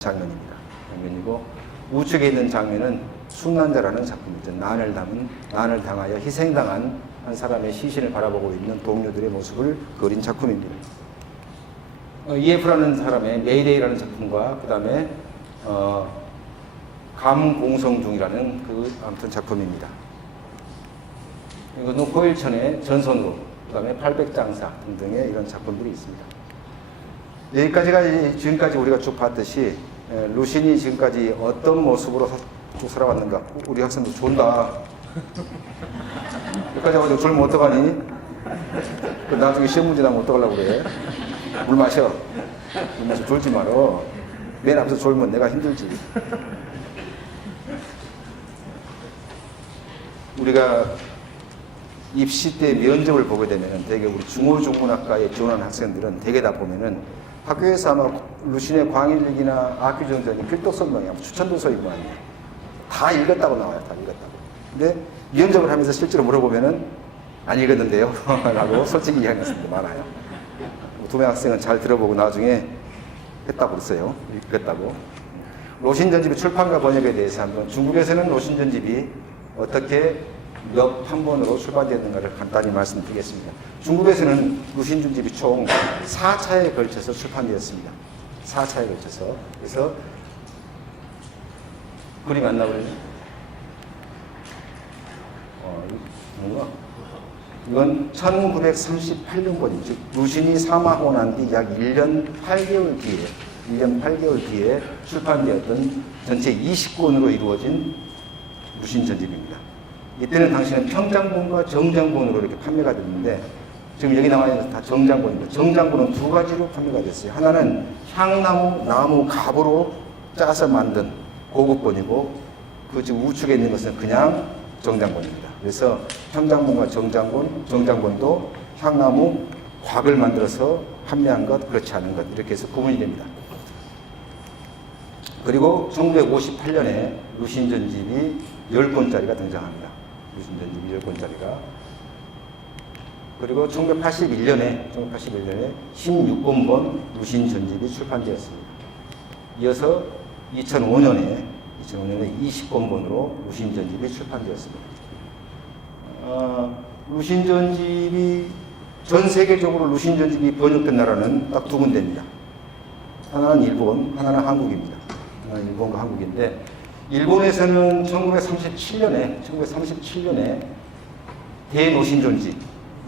장면이고 우측에 있는 장면은 순난자라는 작품이죠. 난을 당하여 희생당한 한 사람의 시신을 바라보고 있는 동료들의 모습을 그린 작품입니다. EF라는 사람의 메이데이라는 작품과 그 다음에 감공성 중이라는 아무튼 작품입니다. 이거는 호일천의 전선으로, 그 다음에 800장사 등등의 이런 작품들이 있습니다. 여기까지가 지금까지 우리가 쭉 봤듯이 루신이 지금까지 어떤 모습으로 쭉 살아왔는가. 우리 학생도 졸다. 여기까지 와가지고 졸면 어떡하니? 나중에 시험 문제 나면 어떡하려고 그래? 물 마셔. 물 마셔. 졸지 말어. 맨 앞에서 졸면 내가 힘들지. 우리가 입시 때 면접을 보게 되면 되게 우리 중어중문학과에 지원하는 학생들은 되게 다 보면은 학교에서 아마 루신의 광일일기나 아큐정전이 필독설명이 추천도서이고 아니에요. 다 읽었다고 나와요. 다 읽었다고. 근데 면접을 하면서 실제로 물어보면은 안 읽었는데요. 라고 솔직히 이야기하는 학생도 많아요. 두 명 학생은 잘 들어보고 나중에 했다고 그랬어요. 읽었다고. 로신전집의 출판과 번역에 대해서 한번, 중국에서는 로신전집이 어떻게 몇 판본으로 출판되었는가를 간단히 말씀드리겠습니다. 중국에서는 루신전집이 총 4차에 걸쳐서 출판되었습니다. 4차에 걸쳐서. 그래서 그림 안 나오네요. 뭔가? 이건 1938년본이죠. 즉 루신이 사망하고 난 뒤 약 1년 8개월 뒤에 출판되었던 전체 20권으로 이루어진 루신전집입니다. 이때는 당시에는 평장본과 정장본으로 이렇게 판매가 됐는데 지금 여기 나와 있는 다 정장본입니다. 정장본은 두 가지로 판매가 됐어요. 하나는 향나무, 나무, 갑으로 짜서 만든 고급본이고 그 지금 우측에 있는 것은 그냥 정장본입니다. 그래서 평장본과 정장본도 향나무, 곽을 만들어서 판매한 것, 그렇지 않은 것 이렇게 해서 구분이 됩니다. 그리고 1958년에 루신전집이 10권짜리가 등장합니다. 루신전집이 10권짜리가. 그리고 1981년에 16권본 루신전집이 출판되었습니다. 이어서 2005년에 20권본으로 루신전집이 출판되었습니다. 루신전집이 전 세계적으로 루신전집이 번역된 나라는 딱 두 군데입니다. 하나는 일본, 하나는 한국입니다. 하나는 일본과 한국인데 일본에서는 1937년에 대노신전집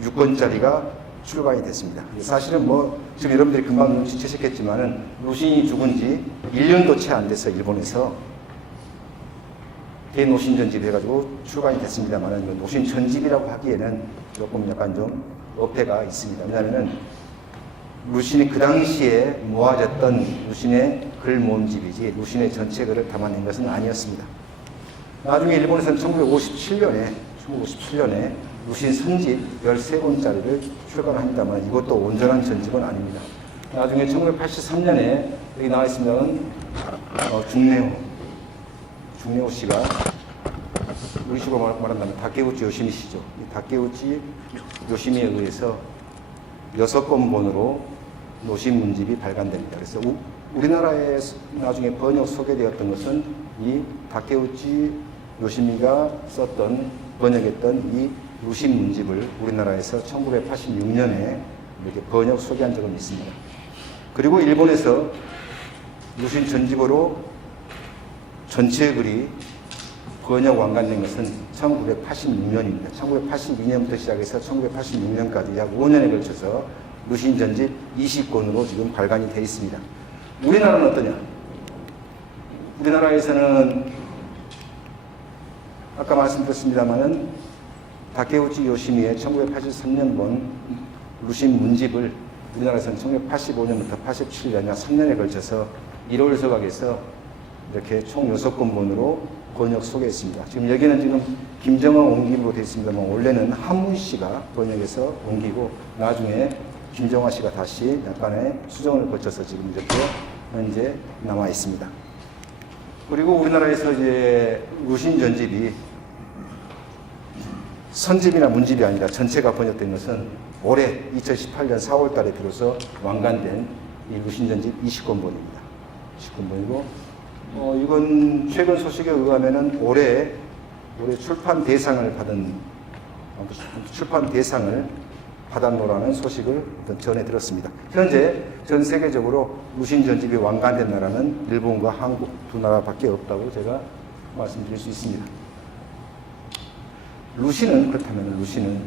6권짜리가 출간이 됐습니다. 사실은 지금 여러분들이 금방 눈치채셨겠지만은 루신이 죽은 지 1년도 채 안 돼서 일본에서 대노신전집 해가지고 출간이 됐습니다만 노신전집이라고 하기에는 조금 약간 좀 어폐가 있습니다. 왜냐하면은 루신이 그 당시에 모아졌던 루신의 글 모음집이지 루신의 전체 글을 담아낸 것은 아니었습니다. 나중에 일본에서는 1957년에 루신 선집 13권짜리를 출간합니다만 이것도 온전한 전집은 아닙니다. 나중에 1983년에 여기 나와 있습니다는 중내호 씨가 우리식으로 말한다면 다케우치 요시미 씨죠. 이 다케우치 요시미에 의해서 6권본으로 노신 문집이 발간됩니다. 그래서 우리나라에 나중에 번역 소개되었던 것은 이 다케우치 요시미가 번역했던 이 루신 문집을 우리나라에서 1986년에 이렇게 번역 소개한 적은 있습니다. 그리고 일본에서 루신 전집으로 전체 글이 번역 완간된 것은 1986년입니다. 1982년부터 시작해서 1986년까지 약 5년에 걸쳐서 루신 전집 20권으로 지금 발간이 되어 있습니다. 우리나라는 어떠냐? 우리나라에서는 아까 말씀드렸습니다마는 다케우치 요시미의 1983년본 루신 문집을 우리나라에서는 1985년부터 87년 약 3년에 걸쳐서 1월 서각에서 이렇게 총 6권본으로 번역 소개했습니다. 지금 여기는 지금 김정환 옮김으로 되어 있습니다만 원래는 한문 씨가 번역해서 옮기고 나중에 김정환 씨가 다시 약간의 수정을 거쳐서 지금 이렇게 현재 남아 있습니다. 그리고 우리나라에서 이제 루신 전집이 선집이나 문집이 아니라 전체가 번역된 것은 올해 2018년 4월 달에 비로소 완간된 이 루신 전집 20권본입니다. 19번이고, 이건 최근 소식에 의하면은 올해 출판 대상을 받았노라는 소식을 전해 들었습니다. 현재 전 세계적으로 루신 전집이 완간된 나라는 일본과 한국 두 나라밖에 없다고 제가 말씀드릴 수 있습니다. 그렇다면 루신은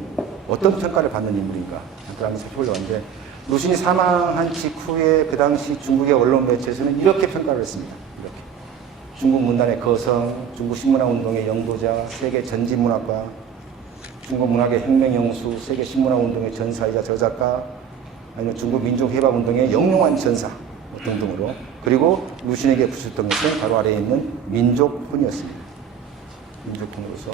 어떤 평가를 받는 인물인가 간단하게 살펴보려고 하는데, 루신이 사망한 직후에 그 당시 중국의 언론 매체에서는 이렇게 평가를 했습니다. 이렇게. 중국 문단의 거성, 중국 신문화운동의 영도자, 세계 전지문학가, 중국 문학의 혁명영수, 세계 신문화운동의 전사이자 저작가, 아니면 중국 민족해방운동의 영롱한 전사 등등으로, 그리고 루신에게 붙였던 것은 바로 아래에 있는 민족훈이었습니다. 민족훈으로서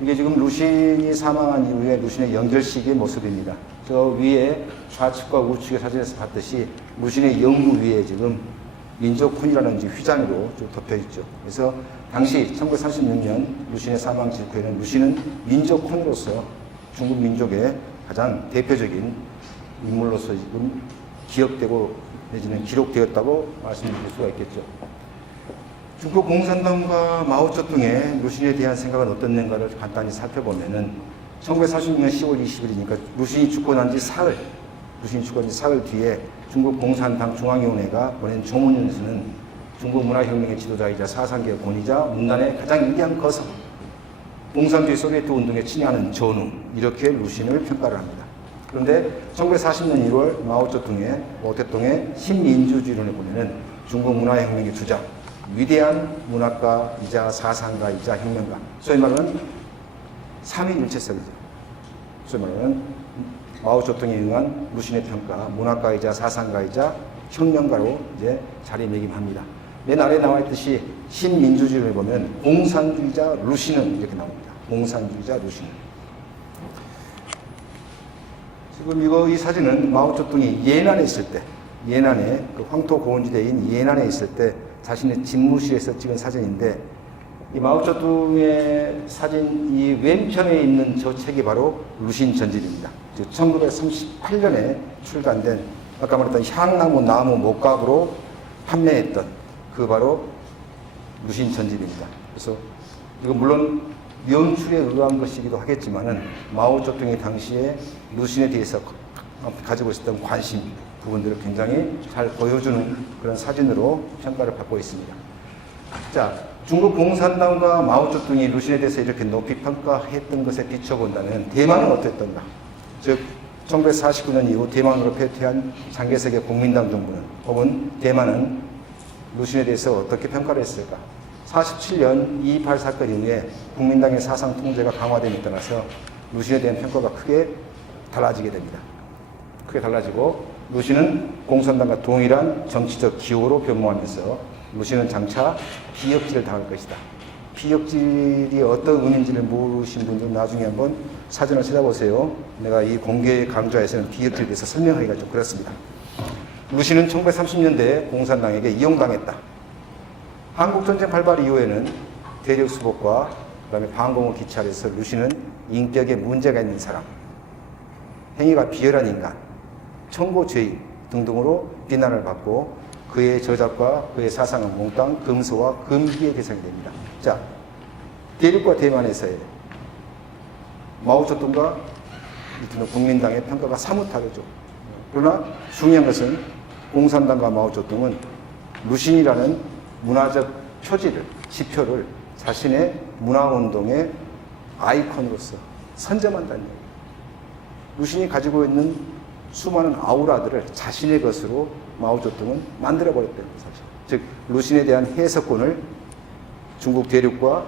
이게 지금 루신이 사망한 이후에 루신의 연결식의 모습입니다. 저 위에 좌측과 우측의 사진에서 봤듯이 루신의 영구 위에 지금 민족훈이라는 휘장으로 좀 덮여 있죠. 그래서 당시 1936년 루신의 사망 직후에는 루신은 민족훈으로서 중국 민족의 가장 대표적인 인물로서 지금 기억되고 내지는 기록되었다고 말씀드릴 수가 있겠죠. 중국 공산당과 마오쩌둥의 루신에 대한 생각은 어떻는가를 간단히 살펴보면은 1946년 10월 20일이니까 루신이 죽고 난 지 사흘 뒤에 중국 공산당 중앙위원회가 보낸 조문에서는 중국 문화혁명의 지도자이자 사상개혁 권위자, 문단의 가장 위대한 거성, 공산주의 소비에트 운동에 친애하는 전우, 이렇게 루신을 평가를 합니다. 그런데 1940년 1월 마오쩌둥의 신민주주의론에 보면은 중국 문화혁명의 주자, 위대한 문학가이자 사상가이자 혁명가, 소위 말하는 삼위일체설이죠. 소위 말하는 마오쩌둥에 의한 루신의 평가, 문학가이자 사상가이자 혁명가로 이제 자리매김합니다. 맨 아래에 나와 있듯이 신민주주의를 보면 공산주의자 루신은 이렇게 나옵니다. 공산주의자 루신은. 지금 이 사진은 마오쩌둥이 예난에 있을 때, 예난에 그 황토 고원지대인 예난에 있을 때 자신의 집무실에서 찍은 사진인데, 이 마오쩌둥의 사진 이 왼편에 있는 저 책이 바로 루신 전집입니다. 1938년에 출간된 아까 말했던 향나무 나무 목각으로 판매했던 그 바로 루신 전집입니다. 그래서 이거 물론 명출에 의한 것이기도 하겠지만은 마오쩌둥이 당시에 루신에 대해서 가지고 있었던 관심 부분들을 굉장히 잘 보여주는 그런 사진으로 평가를 받고 있습니다. 자, 중국 공산당과 마오쩌둥이 루신에 대해서 이렇게 높이 평가했던 것에 비춰본다면 대만은 어땠던가? 즉 1949년 이후 대만으로 패퇴한 장개석의 국민당 정부는, 혹은 대만은 루신에 대해서 어떻게 평가를 했을까? 47년 2.28 사건 이후에 국민당의 사상 통제가 강화됨에 따라서 루신에 대한 평가가 크게 달라지게 됩니다. 크게 달라지고 루신은 공산당과 동일한 정치적 기호로 변모하면서 루신은 장차 비역질을 당할 것이다. 비역질이 어떤 의미인지를 모르신 분들은 나중에 한번 사전을 찾아보세요. 내가 이 공개 강좌에서는 비역질에 대해서 설명하기가 좀 그렇습니다. 루신은 1930년대에 공산당에게 이용당했다. 한국전쟁 발발 이후에는 대륙 수복과 그다음에 방공을 기차해서 루신은 인격에 문제가 있는 사람, 행위가 비열한 인간, 청고죄인 등등으로 비난을 받고 그의 저작과 그의 사상은 몽땅 금소와 금기의 대상이 됩니다. 자, 대륙과 대만에서의 마오쩌둥과 국민당의 평가가 사뭇 다르죠. 그러나 중요한 것은 공산당과 마오쩌둥은 루신이라는 문화적 표지를, 지표를 자신의 문화운동의 아이콘으로서 선점한다는 얘기예요. 루신이 가지고 있는 수많은 아우라들을 자신의 것으로 마오쩌둥은 만들어버렸다는 사실. 즉 루신에 대한 해석권을 중국 대륙과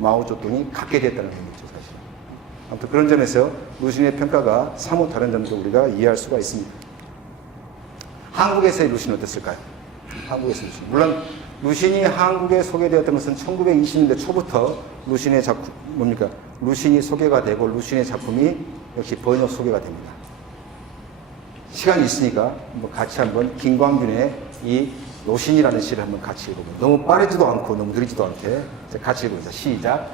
마오쩌둥이 갖게 됐다는 얘기죠, 사실. 아무튼 그런 점에서 루신의 평가가 사뭇 다른 점도 우리가 이해할 수가 있습니다. 한국에서의 루신은 어땠을까요? 한국에서의 루신. 물론 루신이 한국에 소개되었던 것은 1920년대 초부터 루신의 작품, 루신이 소개가 되고 루신의 작품이 역시 번역 소개가 됩니다. 시간이 있으니까 같이 한번 김광균의 이 노신이라는 시를 한번 같이 읽어보면, 너무 빠르지도 않고 너무 느리지도 않게 같이 읽어보자. 시작.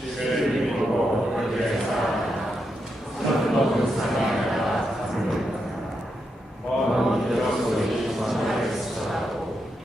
시를 읽고